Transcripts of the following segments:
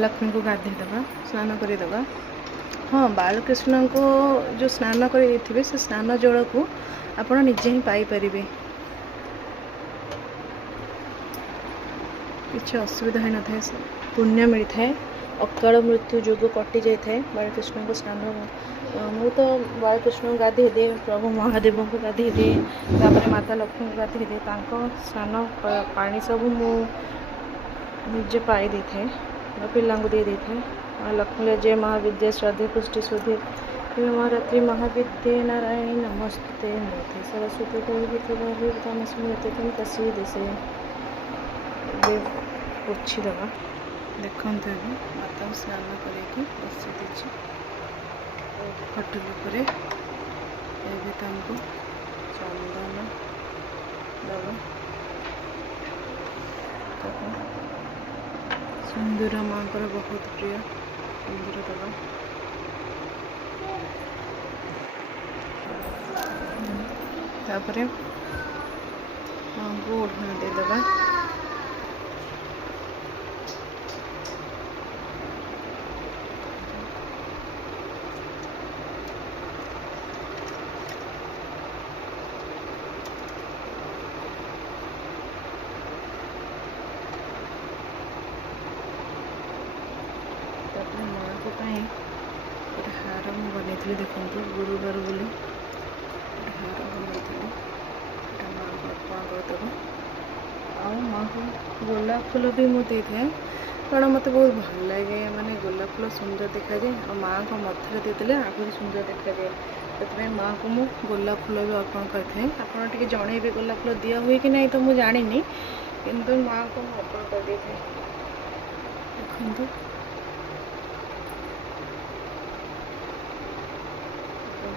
महालक्ष्मी को गाधेदबा स्नान करदे। हाँ बालकृष्ण को जो स्नान कर से स्नान जल को आप निजे ही पाइपर किसी असुविधा ही न था पुण्य मिलता है अकाल मृत्यु जोग कटि जाए बालकृष्ण को स्नान मु तो बालकृष्ण को गाधे दे प्रभु महादेव को गाधे दे माता लक्ष्मी को गाधे दे स्नान पानी सब मुझे पाई दे था पिला दे दे था माँ लक्ष्मी जय महाविद्या श्रद्धे पुष्टि शुद्धि महारात्रि महाविद्ये नारायणी नमस्ते मूर्ति सरस्वती देवी तमस्मृति तुम कसी दिशे पोछी दबा देखते हैं माता स्नान करके बसी देছি खटुली पर तुमको चंदन दबा सिंदूर माँ को बहुत प्रिय सिंदूर दबा तापर माँ को ओढ़ना देदबा माँ को गोटे हार मुझे देखो गुरुवार बोली हार बनई माँ को अर्पण करदेव आ माँ को गोलाप फूल भी मुझे कारण मत बहुत भल लगे माने गोलाप फूल सुंदर देखा जाए और माँ को मथुरे देते आगुरी सुंदर देखा जाए से माँ को मु गोलाप फूल भी अर्पण करते आपड़ जनइबे गोलाप फूल दिया हुए कि नहीं तो मुझे जानी किंतु माँ को अर्पण कर देते देखो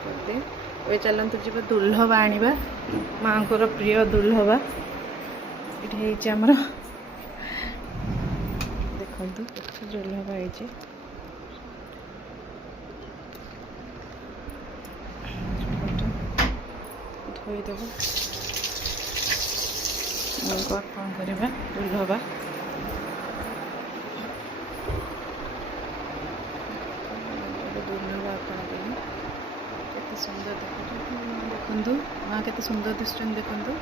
करदे चलतु जी दुल्हबा आनिबा माँ को प्रिय दुल्हबा ये आमर देखु दुल्हबा ये धोईदेव माँ को अर्पण करवा दुल्हबा दुल्हबा अर्पण करें केते सुंदर देखु माँ केते सुंदर दिशुचन देखु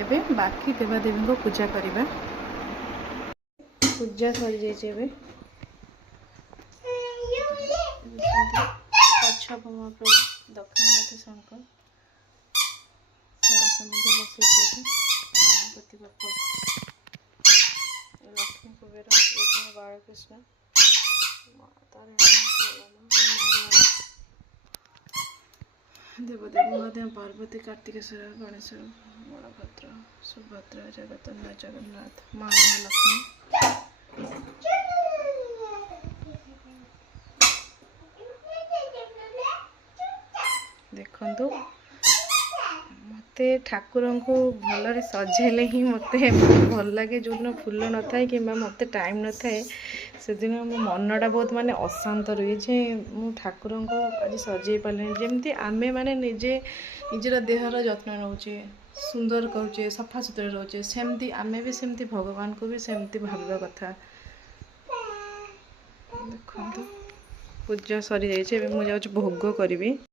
एबे बाकी देवादेवी को पूजा करवा पूजा सरी जाइए दक्षिणावर्ती शंकर लक्ष्मी कुबेर बालकृष्ण देवदेव महादेव पार्वती कार्तिकेश्वर गणेश्वर बलभद्र सुभद्रा जगन्नाथ माँ महालक्ष्मी देखु मते ठाकुर को भल सजेले ही मत भल लगे जो दिन फूल न था कि मत टाइम न था से दिन मो मनटा बहुत माने अशांत रही जे मु ठाकुर को आज सजे पारे जमती आमे माने निजे निजर देहर जत्न नौचे सुंदर करुचे सफा सुतरा रोचे सेमती आमे भी सेमती भगवान को भी सेमती भाविबा कथा देखो पूजा सरी जाइए मुझे भोग करी।